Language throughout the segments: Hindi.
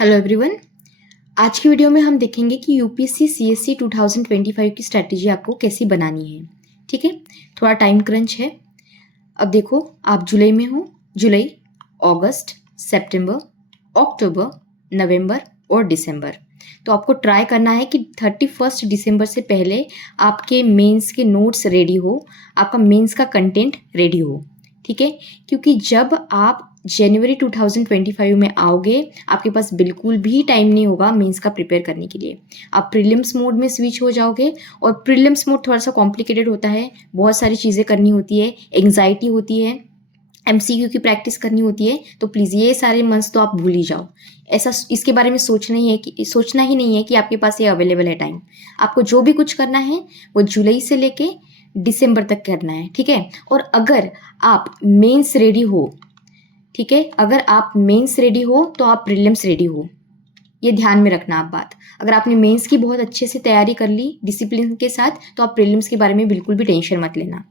Hello everyone. आज की वीडियो में हम देखेंगे कि यूपीएससी सीएससी 2025 की स्ट्रैटेजी आपको कैसी बनानी है। ठीक है, थोड़ा टाइम क्रंच है। अब देखो, आप जुलाई में हो। जुलाई, अगस्त, सितंबर, अक्टूबर, नवंबर और दिसंबर। तो आपको ट्राई करना है कि 31 दिसंबर से पहले आपके मेंस के नोट्स रेडी हो, आपका मेंस का कंटेंट रेडी हो। ठीक है, क्योंकि जब आप जनवरी 2025 में आओगे, आपके पास बिल्कुल भी टाइम नहीं होगा मेंस का प्रिपेयर करने के लिए। आप प्रीलिम्स मोड में स्विच हो जाओगे, और प्रीलिम्स मोड थोड़ा सा कॉम्प्लिकेटेड होता है, बहुत सारी चीज़ें करनी होती है, एंग्जाइटी होती है, एमसीक्यू की प्रैक्टिस करनी होती है। तो प्लीज़ ये सारे मंथ्स तो आप भूल ही जाओ। ऐसा इसके बारे में सोचना ही नहीं है कि आपके पास ये अवेलेबल है टाइम। आपको जो भी कुछ करना है वो जुलाई से लेके दिसंबर तक करना है। ठीक है, और अगर आप मेंस रेडी हो, ठीक है, अगर आप मेंस रेडी हो तो आप प्रीलिम्स रेडी हो। ये ध्यान में रखना आप बात। अगर आपने मेंस की बहुत अच्छे से तैयारी कर ली डिसिप्लिन के साथ, तो आप प्रीलिम्स के बारे में बिल्कुल भी टेंशन मत लेना।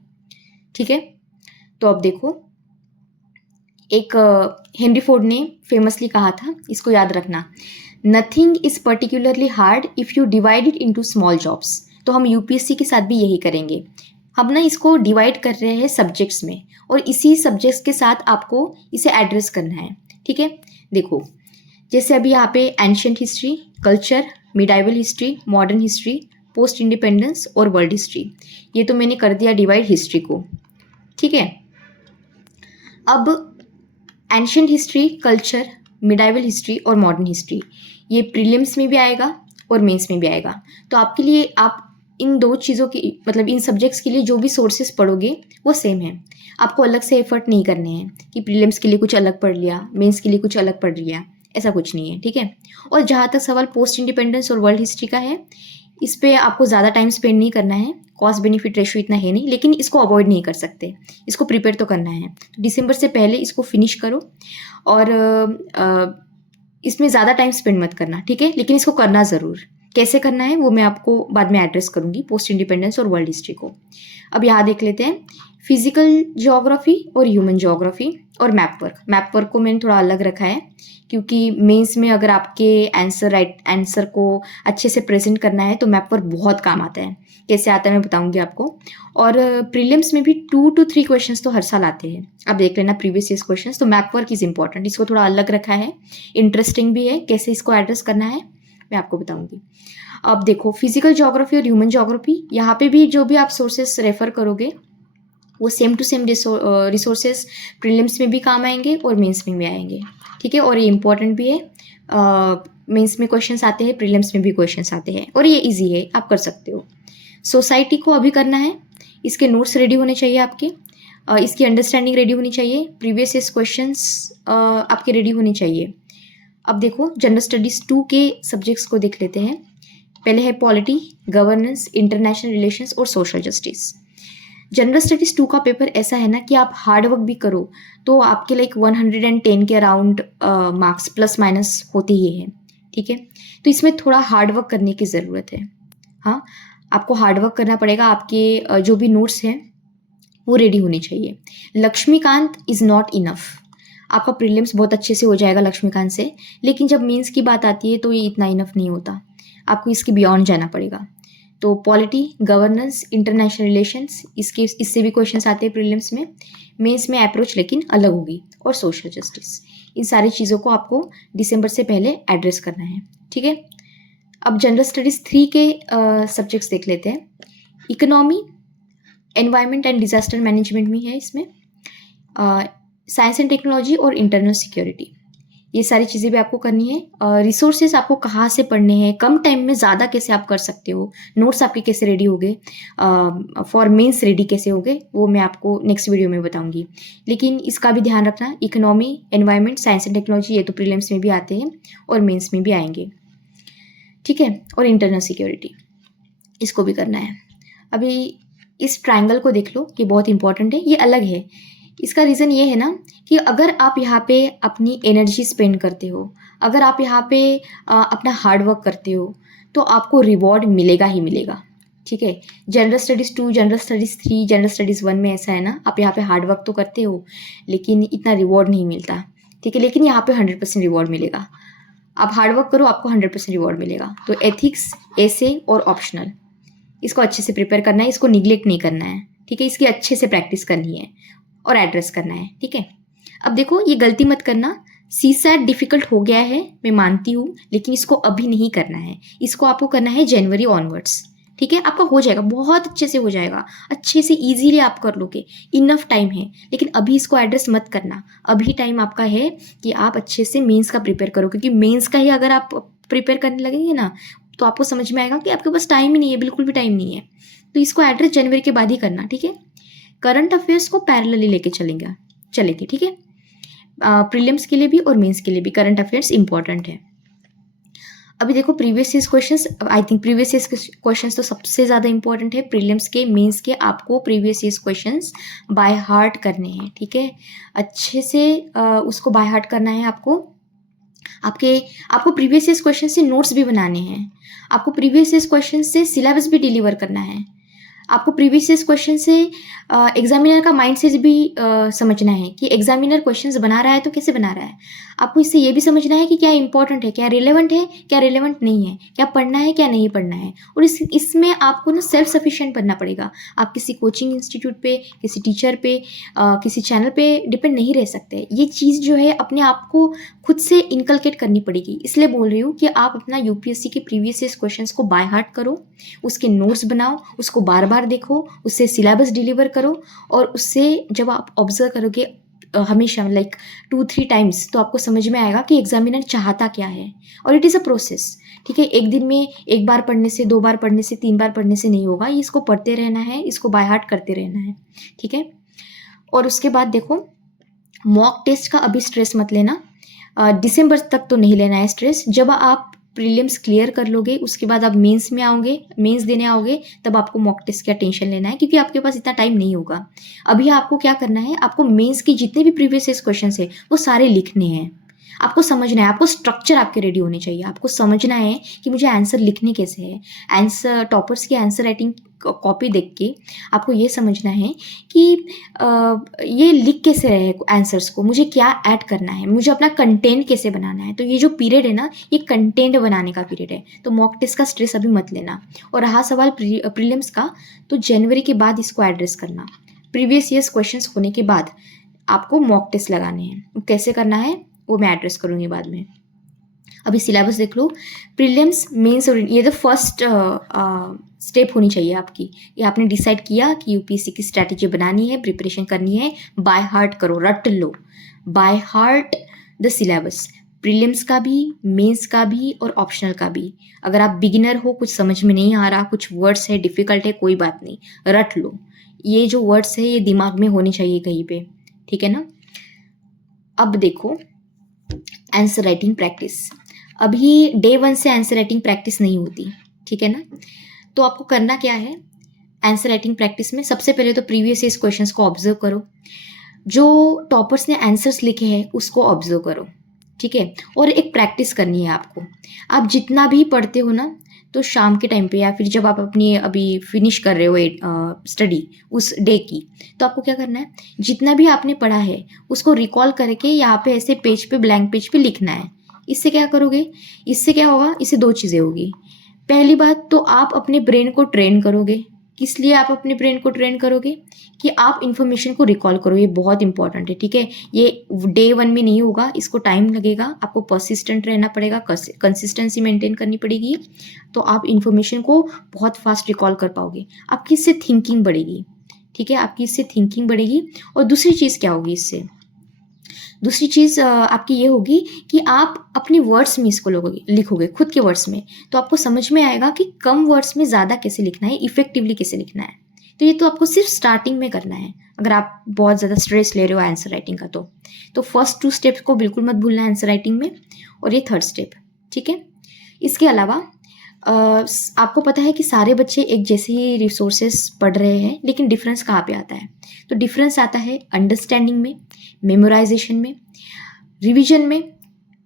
ठीक है, तो अब देखो, एक हेनरी फोर्ड ने फेमसली कहा था, इसको याद रखना, nothing is particularly hard if you divide it into small jobs. तो हम यूपीएससी के साथ भी यही करेंगे। हम ना इसको डिवाइड कर रहे हैं सब्जेक्ट्स में, और इसी सब्जेक्ट्स के साथ आपको इसे एड्रेस करना है। ठीक है, देखो, जैसे अभी यहाँ पे ancient history, culture, medieval history, modern history, post independence और वर्ल्ड हिस्ट्री, ये तो मैंने कर दिया डिवाइड हिस्ट्री को। ठीक है, अब ancient history, culture, medieval history और मॉडर्न हिस्ट्री, ये प्रीलिम्स में भी आएगा और मेंस में भी आएगा। तो आपके लिए, आप इन दो चीज़ों की, मतलब इन सब्जेक्ट्स के लिए जो भी सोर्सेस पढ़ोगे वो सेम है। आपको अलग से एफर्ट नहीं करने हैं कि प्रीलिम्स के लिए कुछ अलग पढ़ लिया, मेंस के लिए कुछ अलग पढ़ लिया, ऐसा कुछ नहीं है। ठीक है, और जहाँ तक सवाल पोस्ट इंडिपेंडेंस और वर्ल्ड हिस्ट्री का है, इस पर आपको ज़्यादा टाइम स्पेंड नहीं करना है। कॉस्ट बेनिफिट रेशियो इतना है नहीं, लेकिन इसको अवॉइड नहीं कर सकते, इसको प्रिपेयर तो करना है। तो दिसंबर से पहले इसको फिनिश करो, और इसमें ज़्यादा टाइम स्पेंड मत करना। ठीक है, लेकिन इसको करना ज़रूर। कैसे करना है वो मैं आपको बाद में एड्रेस करूँगी, पोस्ट इंडिपेंडेंस और वर्ल्ड हिस्ट्री को। अब यहाँ देख लेते हैं फिजिकल ज्योग्राफी और ह्यूमन ज्योग्राफी और मैप वर्क। मैप वर्क को मैंने थोड़ा अलग रखा है, क्योंकि मेंस में अगर आपके राइट आंसर को अच्छे से प्रेजेंट करना है तो मैप वर्क बहुत काम आता है। कैसे आता है मैं बताऊंगी आपको। और प्रीलिम्स में भी 2 to 3 क्वेश्चंस तो हर साल आते हैं, आप देख लेना प्रीवियस ईयर्स क्वेश्चंस। तो मैप वर्क इज इंपॉर्टेंट, इसको थोड़ा अलग रखा है, इंटरेस्टिंग भी है। कैसे इसको एड्रेस करना है मैं आपको बताऊंगी। अब देखो, फिजिकल ज्योग्राफी और ह्यूमन ज्योग्राफी, यहाँ पे भी जो भी आप सोर्सेस रेफर करोगे वो same to same resources prelims में भी काम आएंगे और मेंस में भी आएंगे। ठीक है, और ये इंपॉर्टेंट भी है। मेंस में क्वेश्चंस आते हैं, प्रीलिम्स में भी क्वेश्चंस आते हैं, और ये इजी है, आप कर सकते हो। सोसाइटी को अभी करना है, इसके नोट्स रेडी होने चाहिए आपके, इसकी अंडरस्टैंडिंग रेडी होनी चाहिए, प्रीवियस ईयर्स क्वेश्चंस आपके रेडी होने चाहिए। अब देखो, जनरल स्टडीज़ 2 के सब्जेक्ट्स को देख लेते हैं। पहले है पॉलिटी, गवर्नेंस, इंटरनेशनल रिलेशंस और सोशल जस्टिस। जनरल स्टडीज़ 2 का पेपर ऐसा है ना कि आप हार्ड वर्क भी करो तो आपके लाइक 110 के अराउंड मार्क्स प्लस माइनस होते ही हैं। ठीक है, तो इसमें थोड़ा हार्ड वर्क करने की ज़रूरत है। हाँ, आपको हार्ड वर्क करना पड़ेगा। आपके जो भी नोट्स हैं वो रेडी होने चाहिए। Laxmikanth is not enough. आपका प्रीलिम्स बहुत अच्छे से हो जाएगा लक्ष्मीकांत से, लेकिन जब मेंस की बात आती है तो ये इतना इनफ नहीं होता, आपको इसके बियॉन्ड जाना पड़ेगा। तो पॉलिटी, गवर्नेंस, इंटरनेशनल रिलेशंस, इससे भी क्वेश्चंस आते हैं प्रीलिम्स में। मेंस में अप्रोच लेकिन अलग होगी, और सोशल जस्टिस। इन सारी चीज़ों को आपको दिसंबर से पहले एड्रेस करना है। ठीक है, अब जनरल स्टडीज़ 3 के सब्जेक्ट्स देख लेते हैं। Economy, environment and disaster management में है इसमें, साइंस एंड टेक्नोलॉजी और इंटरनल सिक्योरिटी, ये सारी चीज़ें भी आपको करनी है। रिसोर्सेज आपको कहाँ से पढ़ने हैं, कम टाइम में ज़्यादा कैसे आप कर सकते हो, नोट्स आपके कैसे रेडी हो गए, फॉर मेंस रेडी कैसे हो गए, वो मैं आपको नेक्स्ट वीडियो में बताऊंगी। लेकिन इसका भी ध्यान रखना, economy, environment, science and technology, ये तो प्रीलिम्स में भी आते हैं और मेंस में भी आएंगे। ठीक है, और इंटरनल सिक्योरिटी, इसको भी करना है। अभी इस ट्रायंगल को देख लो, ये बहुत इंपॉर्टेंट है, ये अलग है। इसका रीज़न ये है ना कि अगर आप यहाँ पे अपनी एनर्जी स्पेंड करते हो, अगर आप यहाँ पे अपना हार्ड वर्क करते हो, तो आपको रिवॉर्ड मिलेगा ही मिलेगा। ठीक है, general studies 2, general studies 3, general studies 1 में ऐसा है ना, आप यहाँ पे हार्ड वर्क तो करते हो लेकिन इतना रिवॉर्ड नहीं मिलता। ठीक है, लेकिन यहाँ पे 100% रिवॉर्ड मिलेगा। आप हार्ड वर्क करो, आपको 100% रिवॉर्ड मिलेगा। तो एथिक्स, एसे और ऑप्शनल, इसको अच्छे से प्रिपेयर करना है, इसको निगलेक्ट नहीं करना है, ठीक है। इसकी अच्छे से प्रैक्टिस करनी है और एड्रेस करना है, ठीक है। अब देखो ये गलती मत करना, सीसैट डिफिकल्ट हो गया है, मैं मानती हूँ, लेकिन इसको अभी नहीं करना है, इसको आपको करना है जनवरी ऑनवर्ड्स, ठीक है। आपका हो जाएगा, बहुत अच्छे से हो जाएगा, अच्छे से इजीली आप कर लोगे, इनफ टाइम है। लेकिन अभी इसको एड्रेस मत करना, अभी टाइम आपका है कि आप अच्छे से मेंस का प्रिपेयर करो, क्योंकि मेंस का ही अगर आप प्रिपेयर करने लगेंगे ना तो आपको समझ में आएगा कि आपके पास टाइम ही नहीं है, बिल्कुल भी टाइम नहीं है। तो इसको एड्रेस जनवरी के बाद ही करना, ठीक है। करंट अफेयर्स को पैरेलली लेके चलेंगे, ठीक है। प्रीलिम्स के लिए भी और मेंस के लिए भी करंट अफेयर्स इंपॉर्टेंट है। अभी देखो previous year questions, I think previous year questions तो सबसे ज़्यादा इंपॉर्टेंट है। प्रीलिम्स के, मेंस के आपको previous year questions by heart करने हैं, ठीक है। अच्छे से उसको बाय हार्ट करना है आपको। आपको प्रीवियस ईयर क्वेश्चन से नोट्स भी बनाने हैं, आपको प्रीवियस ईयर क्वेश्चन से सिलेबस भी डिलीवर करना है, आपको प्रीवियस ईयर क्वेश्चन से एग्जामिनर का माइंडसेट भी समझना है कि एग्जामिनर क्वेश्चंस बना रहा है तो कैसे बना रहा है। आपको इससे ये भी समझना है कि क्या इंपॉर्टेंट है, क्या रिलेवेंट है, क्या रिलेवेंट नहीं है, क्या पढ़ना है, क्या नहीं पढ़ना है। और इसमें आपको ना सेल्फ सफिशिएंट बनना पड़ेगा। आप किसी कोचिंग इंस्टीट्यूट पे, किसी टीचर पे, किसी चैनल पे डिपेंड नहीं रह सकते। ये चीज़ जो है अपने आप को खुद से इनकलकेट करनी पड़ेगी। इसलिए बोल रही हूँ कि आप अपना यूपीएससी के प्रीवियस ईयर क्वेश्चंस को बाय हार्ट करो, उसके नोट्स बनाओ, उसको बार बार देखो, उससे सिलेबस डिलीवर करो, और उससे जब आप ऑब्जर्व करोगे हमेशा लाइक 2-3 टाइम्स, तो आपको समझ में आएगा कि एग्जामिनर चाहता क्या है। और इट इज़ अ प्रोसेस, ठीक है। एक दिन में एक बार पढ़ने से, 2 बार पढ़ने से, 3 बार पढ़ने से नहीं होगा, इसको पढ़ते रहना है, इसको बाय हार्ट करते रहना है, ठीक है। और उसके बाद देखो मॉक टेस्ट का अभी स्ट्रेस मत लेना, दिसंबर तक तो नहीं लेना है स्ट्रेस। जब आप प्रीलिम्स क्लियर कर लोगे उसके बाद आप मेंस में आओगे, मेंस देने आओगे, तब आपको मॉक टेस्ट का टेंशन लेना है, क्योंकि आपके पास इतना टाइम नहीं होगा। अभी आपको क्या करना है, आपको मेंस के जितने भी प्रीवियस ईयर क्वेश्चन है वो सारे लिखने हैं। आपको समझना है, आपको स्ट्रक्चर आपके रेडी होने चाहिए। आपको समझना है कि मुझे आंसर लिखने कैसे है। आंसर, टॉपर्स की आंसर राइटिंग कॉपी देख के आपको ये समझना है कि ये लिख कैसे रहे आंसर्स को, मुझे क्या ऐड करना है, मुझे अपना कंटेंट कैसे बनाना है। तो ये जो पीरियड है ना, ये कंटेंट बनाने का पीरियड है। तो मॉक टेस्ट का स्ट्रेस अभी मत लेना। और रहा सवाल प्रीलिम्स का, तो जनवरी के बाद इसको एड्रेस करना। प्रीवियस ईयर्स क्वेश्चंस होने के बाद आपको मॉक टेस्ट लगाने हैं। कैसे करना है वो मैं एड्रेस करूँगी बाद में। अभी सिलेबस देख लो, प्रीलिम्स, मेंस और ये तो फर्स्ट स्टेप होनी चाहिए आपकी। ये आपने डिसाइड किया कि यूपीएससी की स्ट्रैटेजी बनानी है, प्रिपरेशन करनी है, बाय हार्ट करो, रट लो, by heart the syllabus, prelims का भी, मेंस का भी और ऑप्शनल का भी। अगर आप बिगिनर हो, कुछ समझ में नहीं आ रहा, कुछ वर्ड्स है डिफिकल्ट है, कोई बात नहीं, रट लो। ये जो वर्ड्स है ये दिमाग में होने चाहिए कहीं पे, ठीक है ना। अब देखो आंसर राइटिंग प्रैक्टिस, अभी डे 1 से आंसर राइटिंग प्रैक्टिस नहीं होती, ठीक है ना। तो आपको करना क्या है आंसर राइटिंग प्रैक्टिस में, सबसे पहले तो प्रीवियस ईयर क्वेश्चंस को ऑब्जर्व करो, जो टॉपर्स ने आंसर्स लिखे हैं उसको ऑब्जर्व करो, ठीक है। और एक प्रैक्टिस करनी है आपको। आप जितना भी पढ़ते हो ना, तो शाम के टाइम पे या फिर जब आप अपनी अभी फिनिश कर रहे हो स्टडी उस डे की, तो आपको क्या करना है, जितना भी आपने पढ़ा है उसको रिकॉल करके यहाँ पे ऐसे पेज पे, ब्लैंक पेज पे लिखना है। इससे क्या करोगे, इससे क्या होगा, इससे 2 चीज़ें होगी। पहली बात तो आप अपने ब्रेन को ट्रेन करोगे। किस लिए आप अपने ब्रेन को ट्रेन करोगे, कि आप इन्फॉर्मेशन को रिकॉल करो। ये बहुत इंपॉर्टेंट है, ठीक है। ये डे 1 में नहीं होगा, इसको टाइम लगेगा, आपको परसिस्टेंट रहना पड़ेगा, कंसिस्टेंसी मेंटेन करनी पड़ेगी, तो आप इन्फॉर्मेशन को बहुत फास्ट रिकॉल कर पाओगे। आपकी इससे थिंकिंग बढ़ेगी, ठीक है, आपकी इससे थिंकिंग बढ़ेगी। और दूसरी चीज़ क्या होगी इससे, दूसरी चीज़ आपकी ये होगी कि आप अपने वर्ड्स में इसको लिखोगे, खुद के वर्ड्स में, तो आपको समझ में आएगा कि कम वर्ड्स में ज़्यादा कैसे लिखना है, इफेक्टिवली कैसे लिखना है। तो ये तो आपको सिर्फ स्टार्टिंग में करना है, अगर आप बहुत ज़्यादा स्ट्रेस ले रहे हो आंसर राइटिंग का। तो फर्स्ट 2 स्टेप्स को बिल्कुल मत भूलना आंसर राइटिंग में, और ये 3rd स्टेप, ठीक है। इसके अलावा आपको पता है कि सारे बच्चे एक जैसे ही रिसोर्सेस पढ़ रहे हैं, लेकिन डिफरेंस कहाँ पे आता है, तो डिफरेंस आता है अंडरस्टैंडिंग में, मेमोराइजेशन में, रिवीजन में,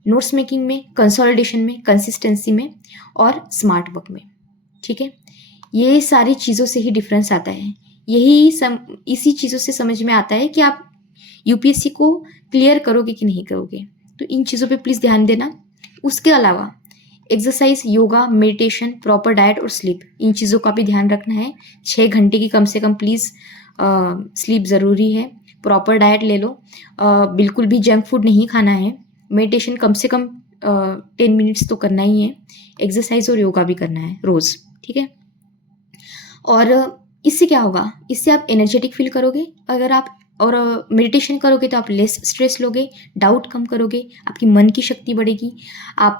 नोट्स मेकिंग में, कंसोलिडेशन में, कंसिस्टेंसी में और स्मार्ट वर्क में, ठीक है। ये सारी चीज़ों से ही डिफरेंस आता है। इसी चीज़ों से समझ में आता है कि आप यूपीएससी को क्लियर करोगे कि नहीं करोगे। तो इन चीज़ों पे प्लीज़ ध्यान देना। उसके अलावा exercise, yoga, meditation, proper diet और स्लीप, इन चीज़ों का भी ध्यान रखना है। 6 घंटे की कम से कम प्लीज़ स्लीप ज़रूरी है। प्रॉपर डाइट ले लो, बिल्कुल भी जंक फूड नहीं खाना है। मेडिटेशन कम से कम 10 मिनट्स तो करना ही है। एक्सरसाइज और योगा भी करना है रोज़, ठीक है। और इससे क्या होगा, इससे आप एनर्जेटिक फील करोगे अगर आप, और मेडिटेशन करोगे तो आप लेस स्ट्रेस लोगे, डाउट कम करोगे, आपकी मन की शक्ति बढ़ेगी, आप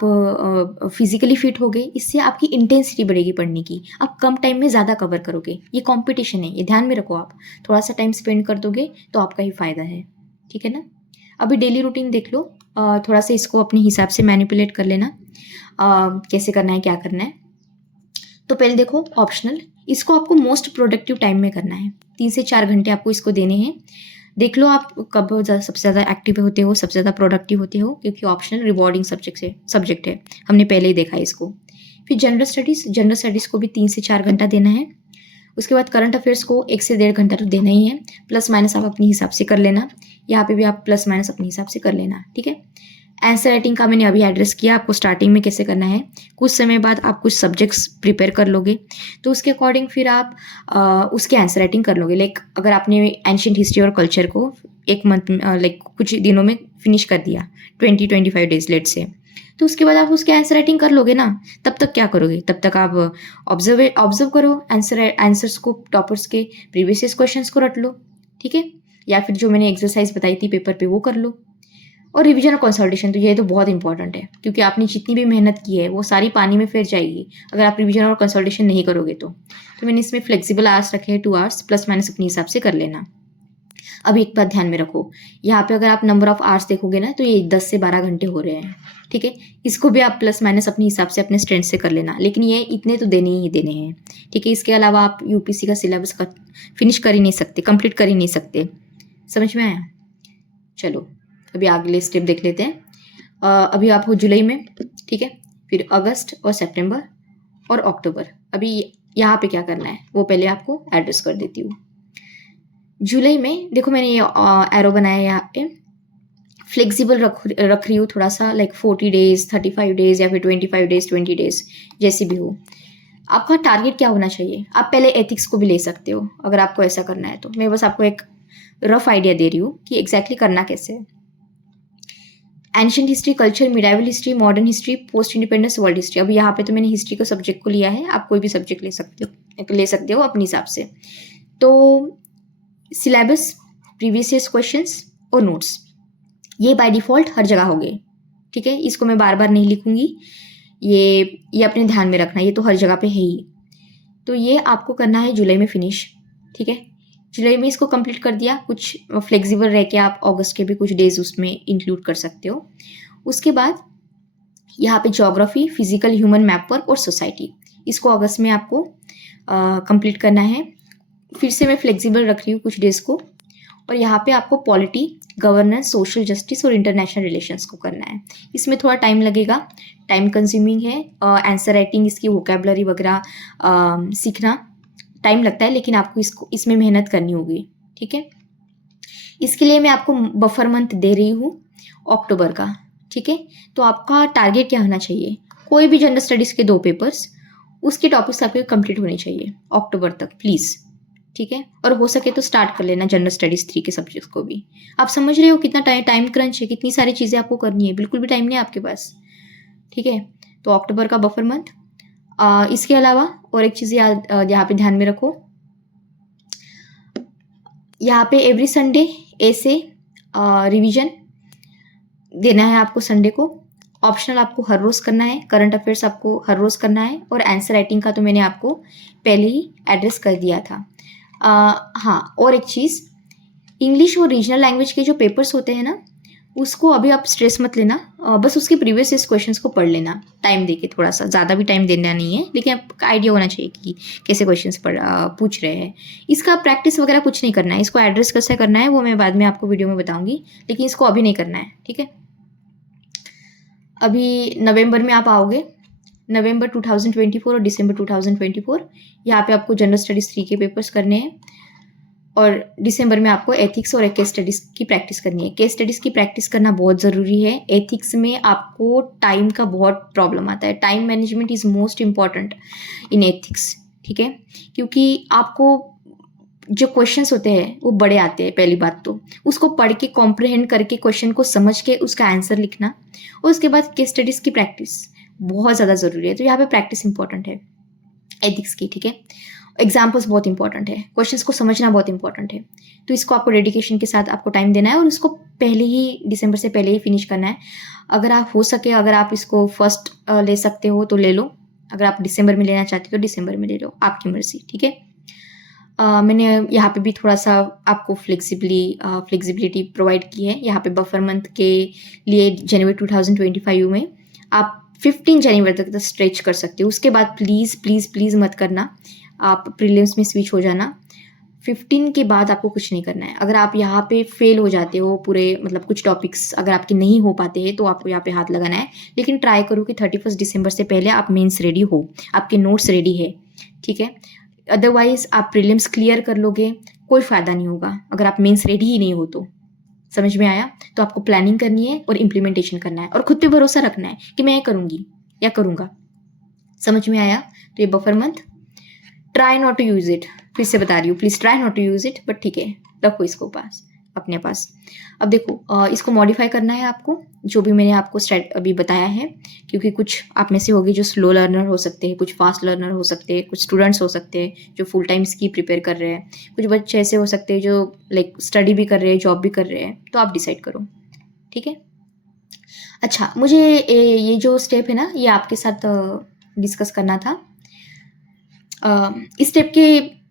फिजिकली फिट होगे, इससे आपकी इंटेंसिटी बढ़ेगी पढ़ने की, आप कम टाइम में ज़्यादा कवर करोगे। ये कंपटीशन है, ये ध्यान में रखो। आप थोड़ा सा टाइम स्पेंड कर दोगे तो आपका ही फ़ायदा है, ठीक है ना। अभी डेली रूटीन देख लो, थोड़ा सा इसको अपने हिसाब से मैनिपुलेट कर लेना, कैसे करना है, क्या करना है। तो पहले देखो ऑप्शनल, इसको आपको मोस्ट प्रोडक्टिव टाइम में करना है। 3 से 4 घंटे आपको इसको देने हैं। देख लो आप कब सबसे ज़्यादा एक्टिव होते हो, सबसे ज़्यादा प्रोडक्टिव होते हो, क्योंकि ऑप्शनल रिवॉर्डिंग सब्जेक्ट है, हमने पहले ही देखा है इसको। फिर जनरल स्टडीज़ को भी 3 से 4 घंटा देना है। उसके बाद करंट अफेयर्स को 1 से 1.5 घंटा तो देना ही है, प्लस माइनस आप अपने हिसाब से कर लेना। यहाँ पे भी आप प्लस माइनस अपने हिसाब से कर लेना, ठीक है। आंसर राइटिंग का मैंने अभी एड्रेस किया आपको स्टार्टिंग में कैसे करना है। कुछ समय बाद आप कुछ सब्जेक्ट्स प्रिपेयर कर लोगे, तो उसके अकॉर्डिंग फिर आप उसके आंसर राइटिंग कर लोगे। लाइक अगर आपने एंशियंट हिस्ट्री और कल्चर को एक मंथ लाइक कुछ दिनों में फिनिश कर दिया, 20-25 डेज लेट से, तो उसके बाद आप उसके आंसर राइटिंग कर लोगे ना। तब तक क्या करोगे, तब तक आप ऑब्जर्व करो आंसर्स को, टॉपर्स के प्रीवियस क्वेश्चंस को रट लो, ठीक है। या फिर जो मैंने एक्सरसाइज बताई थी पेपर पे वो कर लो। और रिवीजन और कंसल्टेशन, तो ये तो बहुत इंपॉर्टेंट है, क्योंकि आपने जितनी भी मेहनत की है वो सारी पानी में फिर जाएगी अगर आप रिवीजन और कंसल्टेशन नहीं करोगे तो मैंने इसमें फ्लेक्सिबल आवर्स रखे हैं, 2 आवर्स, प्लस माइनस अपने हिसाब से कर लेना। अब एक बात ध्यान में रखो, यहाँ पे अगर आप नंबर ऑफ आवर्स देखोगे ना तो ये 10 से 12 घंटे हो रहे हैं, ठीक है। इसको भी आप प्लस माइनस अपने हिसाब से अपने स्ट्रेंथ से कर लेना, लेकिन ये इतने तो देने ही देने हैं, ठीक है। इसके अलावा आप यूपीसी का सिलेबस फिनिश कर ही नहीं सकते, कंप्लीट कर ही नहीं सकते। समझ में आया? चलो अभी अगले स्टेप देख लेते हैं। अभी आप हो जुलाई में, ठीक है। फिर अगस्त और सितंबर और अक्टूबर। अभी यहाँ पे क्या करना है वो पहले आपको एड्रेस कर देती हूँ। जुलाई में देखो मैंने ये एरो बनाया है यहाँ पे, फ्लेक्सिबल रख रही हूँ थोड़ा सा, लाइक 40 डेज, 35 डेज या फिर 25 डेज, 20 डेज, जैसी भी हो। आपका टारगेट क्या होना चाहिए, आप पहले एथिक्स को भी ले सकते हो अगर आपको ऐसा करना है तो। मैं बस आपको एक रफ आइडिया दे रही हूँ कि एग्जैक्टली करना कैसे है। Ancient history, culture, medieval history, modern history, post independence, world history. अभी यहाँ पे तो मैंने हिस्ट्री को सब्जेक्ट को लिया है, आप कोई भी सब्जेक्ट ले सकते हो अपने हिसाब से। तो सिलेबस, प्रीवियस ईयर्स क्वेश्चंस और नोट्स, ये बाय डिफ़ॉल्ट हर जगह होंगे, ठीक है। इसको मैं बार बार नहीं लिखूंगी, ये अपने ध्यान में रखना, ये तो हर जगह पे है ही। तो ये आपको करना है जुलाई में फिनिश, ठीक है। जुलाई में इसको कंप्लीट कर दिया, कुछ फ्लेक्सिबल रह के आप अगस्त के भी कुछ डेज उसमें इंक्लूड कर सकते हो। उसके बाद यहाँ पे geography, physical, human map work और सोसाइटी, इसको अगस्त में आपको कंप्लीट करना है। फिर से मैं फ्लेक्सिबल रख रही हूँ कुछ डेज को। और यहाँ पे आपको पॉलिटी, गवर्नेंस, सोशल जस्टिस और इंटरनेशनल रिलेशंस को करना है। इसमें थोड़ा टाइम लगेगा, टाइम कंज्यूमिंग है। आंसर राइटिंग, इसकी वोकेबलरी वगैरह सीखना टाइम लगता है, लेकिन आपको इसमें मेहनत करनी होगी, ठीक है। इसके लिए मैं आपको बफर मंथ दे रही हूँ अक्टूबर का, ठीक है। तो आपका टारगेट क्या होना चाहिए, कोई भी जनरल स्टडीज़ के 2 पेपर्स, उसके टॉपिक्स आपके कंप्लीट होने चाहिए अक्टूबर तक प्लीज़, ठीक है। और हो सके तो स्टार्ट कर लेना जनरल स्टडीज़ 3 के सब्जेक्ट्स को भी। आप समझ रहे हो कितना टाइम क्रंच है, कितनी सारी चीज़ें आपको करनी है, बिल्कुल भी टाइम नहीं है आपके पास, ठीक है। तो अक्टूबर का बफर मंथ। इसके अलावा और एक चीज़ यहाँ पे ध्यान में रखो, यहाँ पे एवरी संडे ऐसे रिवीजन देना है आपको संडे को। ऑप्शनल आपको हर रोज़ करना है, करंट अफेयर्स आपको हर रोज़ करना है, और आंसर राइटिंग का तो मैंने आपको पहले ही एड्रेस कर दिया था। हाँ, और एक चीज़, इंग्लिश और रीजनल लैंग्वेज के जो पेपर्स होते हैं ना, उसको अभी आप स्ट्रेस मत लेना, बस उसके प्रीवियस क्वेश्चंस को पढ़ लेना टाइम देके, थोड़ा सा, ज़्यादा भी टाइम देना नहीं है, लेकिन आपका आइडिया होना चाहिए कि कैसे क्वेश्चंस पूछ रहे हैं। इसका प्रैक्टिस वगैरह कुछ नहीं करना है, इसको एड्रेस कैसे करना है वो मैं बाद में आपको वीडियो में बताऊंगी, लेकिन इसको अभी नहीं करना है, ठीक है। अभी नवंबर में आप आओगे, नवंबर 2024 और दिसंबर 2024, यहाँ पे आपको जनरल स्टडीज़ 3 के पेपर्स करने हैं। और दिसंबर में आपको एथिक्स और केस स्टडीज़ की प्रैक्टिस करनी है। केस स्टडीज़ की प्रैक्टिस करना बहुत ज़रूरी है। एथिक्स में आपको टाइम का बहुत प्रॉब्लम आता है। Time management is most important in ethics, ठीक है? क्योंकि आपको जो क्वेश्चंस होते हैं वो बड़े आते हैं। पहली बात तो उसको पढ़ के कॉम्प्रिहेंड करके क्वेश्चन को समझ के उसका आंसर लिखना, और उसके बाद केस स्टडीज़ की प्रैक्टिस बहुत ज़्यादा ज़रूरी है। तो यहाँ पे प्रैक्टिस इंपॉर्टेंट है एथिक्स की, ठीक है? एग्जाम्पल्स बहुत इंपॉर्टेंट है, क्वेश्चंस को समझना बहुत इंपॉर्टेंट है। तो इसको आपको डेडिकेशन के साथ आपको टाइम देना है और उसको पहले ही दिसंबर से पहले ही फिनिश करना है। अगर आप हो सके, अगर आप इसको फर्स्ट ले सकते हो तो ले लो, अगर आप दिसंबर में लेना चाहते हो तो दिसंबर में ले लो, आपकी मर्जी, ठीक है? मैंने यहाँ पे भी थोड़ा सा आपको फ्लेक्सिबिलिटी प्रोवाइड की है। यहाँ पे बफर मंथ के लिए जनवरी 2025 में आप 15 जनवरी तक स्ट्रेच कर सकते हो। उसके बाद प्लीज़ प्लीज़ प्लीज़ मत करना, आप प्रीलिम्स में स्विच हो जाना। 15 के बाद आपको कुछ नहीं करना है। अगर आप यहाँ पे फेल हो जाते हो पूरे, मतलब कुछ टॉपिक्स अगर आपके नहीं हो पाते हैं तो आपको यहाँ पे हाथ लगाना है। लेकिन ट्राई करो कि 31 दिसंबर से पहले आप मेंस रेडी हो, आपके नोट्स रेडी है, ठीक है? अदरवाइज आप प्रीलिम्स क्लियर कर लोगे, कोई फ़ायदा नहीं होगा अगर आप मेंस रेडी ही नहीं हो तो। समझ में आया? तो आपको प्लानिंग करनी है और इम्प्लीमेंटेशन करना है और खुद पे भरोसा रखना है कि मैं ये करूँगी या करूँगा। समझ में आया? तो ये buffer month try not to use it, फिर से बता रही हूँ, please try not to use it, but ठीक है, रखो इसको पास अपने पास। अब देखो इसको मॉडिफाई करना है आपको, जो भी मैंने आपको अभी बताया है, क्योंकि कुछ आप में से होगी जो स्लो लर्नर हो सकते हैं, कुछ फास्ट लर्नर हो सकते हैं, कुछ स्टूडेंट्स हो सकते हैं जो फुल टाइम इसकी प्रिपेयर कर रहे हैं, कुछ बच्चे ऐसे हो सकते हैं जो लाइक स्टडी भी कर रहे हैं, जॉब भी कर रहे हैं। तो आप डिसाइड करो, ठीक है? अच्छा, मुझे ये जो स्टेप है ना, ये आपके साथ डिस्कस करना था। इस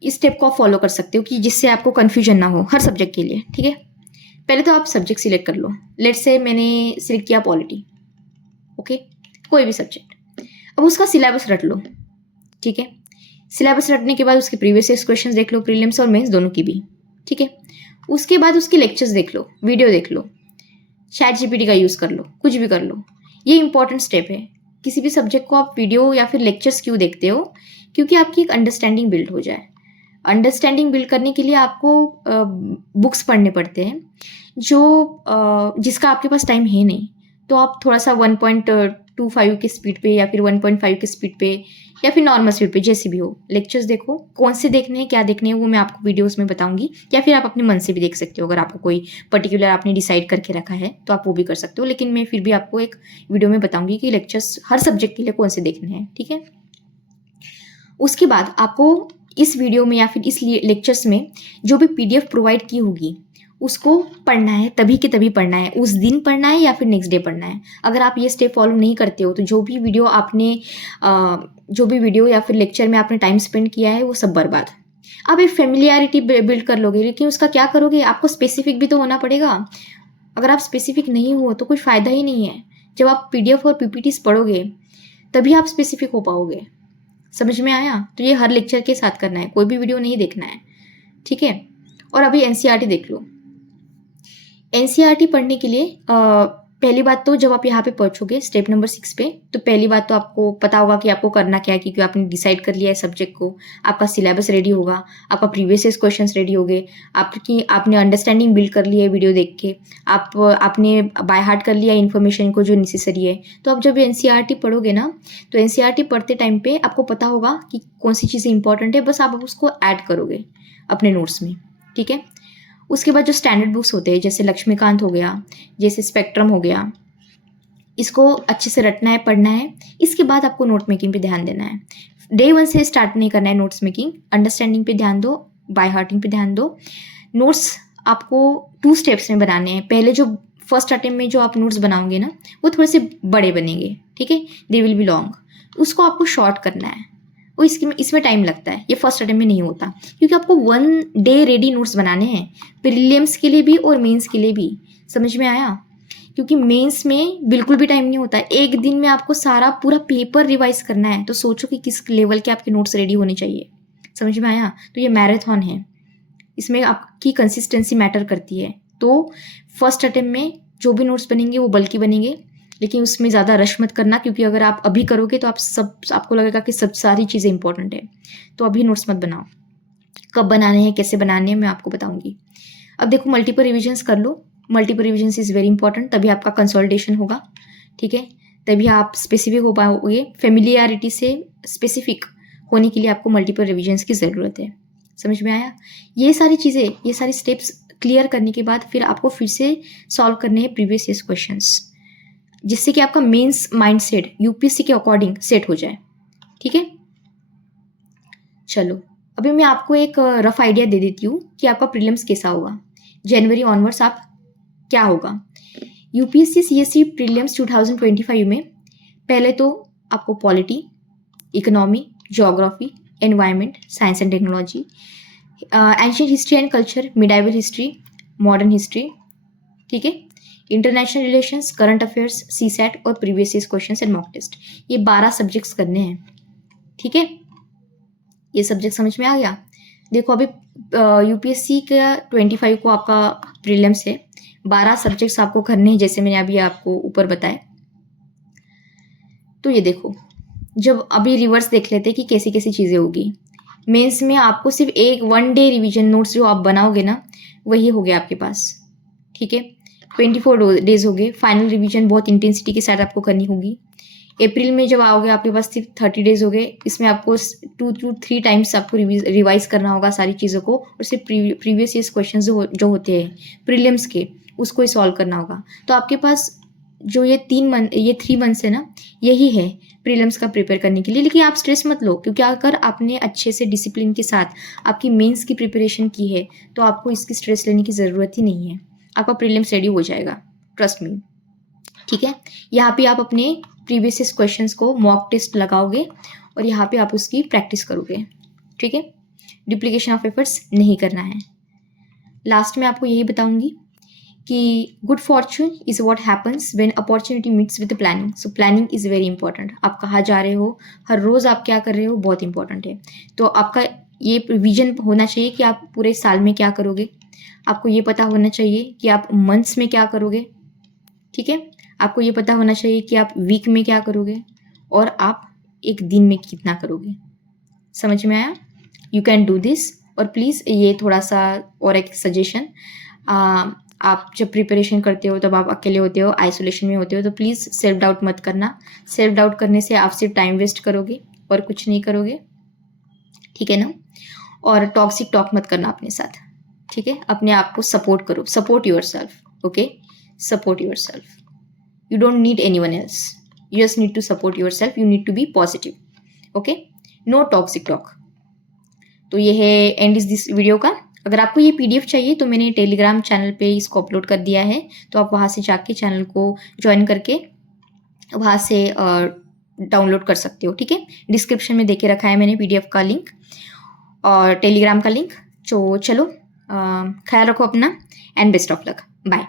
स्टेप को आप फॉलो कर सकते हो कि जिससे आपको कन्फ्यूजन ना हो हर सब्जेक्ट के लिए, ठीक है? पहले तो आप सब्जेक्ट सिलेक्ट कर लो। लेट्स से मैंने सिलेक्ट किया पॉलिटी, ओके, कोई भी सब्जेक्ट। अब उसका सिलेबस रट लो, ठीक है? सिलेबस रटने के बाद उसके प्रीवियस ईयर क्वेश्चंस देख लो, प्रीलिम्स और मेंस दोनों की भी, ठीक है? उसके बाद उसके लेक्चर्स देख लो, वीडियो देख लो, चैट जीपीटी का यूज़ कर लो, कुछ भी कर लो। ये इंपॉर्टेंट स्टेप है। किसी भी सब्जेक्ट को आप वीडियो या फिर लेक्चर्स क्यों देखते हो? क्योंकि आपकी एक अंडरस्टैंडिंग बिल्ड हो जाए। अंडरस्टैंडिंग बिल्ड करने के लिए आपको बुक्स पढ़ने पड़ते हैं, जिसका आपके पास टाइम है नहीं। तो आप थोड़ा सा 1.25 की स्पीड पे या फिर 1.5 की स्पीड पे या फिर नॉर्मल स्पीड पे, जैसे भी हो, लेक्चर्स देखो। कौन से देखने हैं, क्या देखने हैं, वो मैं आपको वीडियोस में बताऊंगी, या फिर आप अपने मन से भी देख सकते हो। अगर आपको कोई पर्टिकुलर आपने डिसाइड करके रखा है तो आप वो भी कर सकते हो, लेकिन मैं फिर भी आपको एक वीडियो में बताऊंगी कि लेक्चर्स हर सब्जेक्ट के लिए कौन से देखने हैं, ठीक है? उसके बाद आपको इस वीडियो में या फिर इस लेक्चर्स में जो भी पीडीएफ प्रोवाइड की होगी उसको पढ़ना है, तभी के तभी पढ़ना है, उस दिन पढ़ना है या फिर नेक्स्ट डे पढ़ना है। अगर आप ये स्टेप फॉलो नहीं करते हो तो जो भी वीडियो या फिर लेक्चर में आपने टाइम स्पेंड किया है वो सब बर्बाद। आप एक फेमिलियरिटी बिल्ड कर लोगे, लेकिन उसका क्या करोगे? आपको स्पेसिफिक भी तो होना पड़ेगा। अगर आप स्पेसिफिक नहीं हो तो कोई फ़ायदा ही नहीं है। जब आप पीडीएफ और पीपीटीज पढ़ोगे तभी आप स्पेसिफिक हो पाओगे। समझ में आया? तो ये हर लेक्चर के साथ करना है, कोई भी वीडियो नहीं देखना है, ठीक है? और अभी एनसीईआरटी देख लो। एनसीईआरटी पढ़ने के लिए पहली बात तो जब आप यहाँ पे पहुँचोगे स्टेप नंबर 6 पे, तो पहली बात तो आपको पता होगा कि आपको करना क्या है, क्योंकि आपने डिसाइड कर लिया है सब्जेक्ट को। आपका सिलेबस रेडी होगा, आपका प्रीवियस ईयर क्वेश्चंस रेडी हो गए, आपने अंडरस्टैंडिंग बिल्ड कर लिया है वीडियो देख के, आपने बाय हार्ट कर लिया इन्फॉर्मेशन को जो नेसेसरी है। तो आप जब एनसीईआरटी पढ़ोगे ना, तो एनसीईआरटी पढ़ते टाइम पे आपको पता होगा कि कौन सी चीज़ें इंपॉर्टेंट है, बस आप उसको ऐड करोगे अपने नोट्स में, ठीक है? उसके बाद जो स्टैंडर्ड बुक्स होते हैं, जैसे लक्ष्मीकांत हो गया, जैसे स्पेक्ट्रम हो गया, इसको अच्छे से रटना है, पढ़ना है। इसके बाद आपको नोट मेकिंग पे ध्यान देना है। डे 1 से स्टार्ट नहीं करना है नोट्स मेकिंग। अंडरस्टैंडिंग पे ध्यान दो, बाय हार्टिंग पे ध्यान दो। नोट्स आपको 2 स्टेप्स में बनाने हैं। पहले जो फर्स्ट अटेम्प्ट में जो आप नोट्स बनाओगे ना, वो थोड़े से बड़े बनेंगे, ठीक है? They will be long. उसको आपको शॉर्ट करना है, वो इसमें टाइम लगता है। ये फर्स्ट अटेम्प्ट में नहीं होता, क्योंकि आपको 1 डे रेडी नोट्स बनाने हैं, प्रीलिम्स के लिए भी और मेंस के लिए भी। समझ में आया? क्योंकि मेंस में बिल्कुल भी टाइम नहीं होता है। एक दिन में आपको सारा पूरा पेपर रिवाइज करना है, तो सोचो कि किस लेवल के आपके नोट्स रेडी होने चाहिए। समझ में आया? तो ये मैराथन है, इसमें आपकी कंसिस्टेंसी मैटर करती है। तो फर्स्ट अटेम्प्ट में जो भी नोट्स बनेंगे वो बल्कि बनेंगे, लेकिन उसमें ज़्यादा रश मत करना, क्योंकि अगर आप अभी करोगे तो आपको लगेगा कि सब सारी चीज़ें इंपॉर्टेंट है, तो अभी नोट्स मत बनाओ। कब बनाने हैं, कैसे बनाने हैं, मैं आपको बताऊंगी। अब देखो मल्टीपल रिविजन्स कर लो, multiple revisions is very important, तभी आपका कंसोलिडेशन होगा, ठीक है, तभी आप स्पेसिफिक हो पाओगे। फेमिलियरिटी से स्पेसिफिक होने के लिए आपको मल्टीपल रिविजन्स की ज़रूरत है। समझ में आया? ये सारी चीज़ें, ये सारी स्टेप्स क्लियर करने के बाद फिर आपको फिर से सॉल्व करने हैं प्रीवियस ईयर्स क्वेश्चंस, जिससे कि आपका मेंस माइंडसेट यूपीएससी के अकॉर्डिंग सेट हो जाए, ठीक है। चलो अभी मैं आपको एक रफ आइडिया दे देती हूँ कि आपका प्रीलिम्स कैसा होगा। जनवरी ऑनवर्ड्स आप क्या होगा यूपीएससी सीएससी प्रीलिम्स 2025 में। पहले तो आपको polity, economy, geography, environment, science and technology, ancient history and culture, medieval history, modern history, ठीक है, international relations, current affairs, CSAT और previous year questions and mock test, ये 12 सब्जेक्ट्स करने हैं, ठीक है। ये सब्जेक्ट समझ में आ गया? देखो अभी यूपीएससी का 25 को आपका प्रीलिम्स है, 12 सब्जेक्ट्स आपको करने हैं, जैसे मैंने अभी आपको ऊपर बताया। तो ये देखो, जब अभी रिवर्स देख लेते हैं कि कैसी कैसी चीज़ें होगी। मेंस में आपको सिर्फ एक 1 डे रिवीजन नोट्स जो आप बनाओगे ना, वही हो गया आपके पास, ठीक है। 24 डेज हो गए। फाइनल रिवीजन बहुत इंटेंसिटी के साथ आपको करनी होगी। अप्रैल में जब आओगे आपके पास सिर्फ 30 डेज हो गए। इसमें आपको 2 to 3 टाइम्स आपको रिवाइज करना होगा सारी चीज़ों को, और सिर्फ प्रीवियस ईयर्स क्वेश्चन जो होते हैं प्रीलिम्स के, उसको ही सॉल्व करना होगा। तो आपके पास जो ये 3 मंथ्स है ना, यही है प्रीलिम्स का प्रिपेयर करने के लिए। लेकिन आप स्ट्रेस मत लो, क्योंकि अगर आपने अच्छे से डिसिप्लिन के साथ आपकी मेंस की प्रिपरेशन की है तो आपको इसकी स्ट्रेस लेने की ज़रूरत ही नहीं है। आपका प्रीलिम्स रेडी हो जाएगा, ट्रस्ट मी, ठीक है। यहाँ पे आप अपने प्रीवियस क्वेश्चंस को मॉक टेस्ट लगाओगे और यहाँ पे आप उसकी प्रैक्टिस करोगे, ठीक है। डुप्लीकेशन ऑफ एफर्ट्स नहीं करना है। लास्ट में आपको यही बताऊंगी कि good Fortune is what happens when opportunity meets with planning. So planning is very important. आप कहाँ जा रहे हो, हर रोज़ आप क्या कर रहे हो, बहुत इंपॉर्टेंट है। तो आपका ये विजन होना चाहिए कि आप पूरे साल में क्या करोगे। आपको ये पता होना चाहिए कि आप मंथ्स में क्या करोगे, ठीक है। आपको ये पता होना चाहिए कि आप वीक में क्या करोगे और आप एक दिन में कितना करोगे। समझ में आया? You can do this. और प्लीज़ ये थोड़ा सा और एक सजेशन, आप जब प्रिपरेशन करते हो तब आप अकेले होते हो, आइसोलेशन में होते हो, तो प्लीज़ सेल्फ डाउट मत करना। सेल्फ डाउट करने से आप सिर्फ टाइम वेस्ट करोगे और कुछ नहीं करोगे, ठीक है ना। और टॉक्सिक टॉक मत करना अपने साथ, ठीक है। अपने आप को सपोर्ट करो, support your self, okay, support your self. You don't need anyone else. You just need to support yourself. You need to be positive. Okay? No toxic talk. तो ये है एंड इज दिस वीडियो का। अगर आपको ये पीडीएफ चाहिए तो मैंने टेलीग्राम चैनल पे इसको अपलोड कर दिया है, तो आप वहाँ से जाके चैनल को ज्वाइन करके वहाँ से डाउनलोड कर सकते हो, ठीक है। डिस्क्रिप्शन में देके रखा है मैंने पीडीएफ का लिंक और टेलीग्राम का लिंक। तो चलो ख्याल रखो अपना and best of luck. Bye.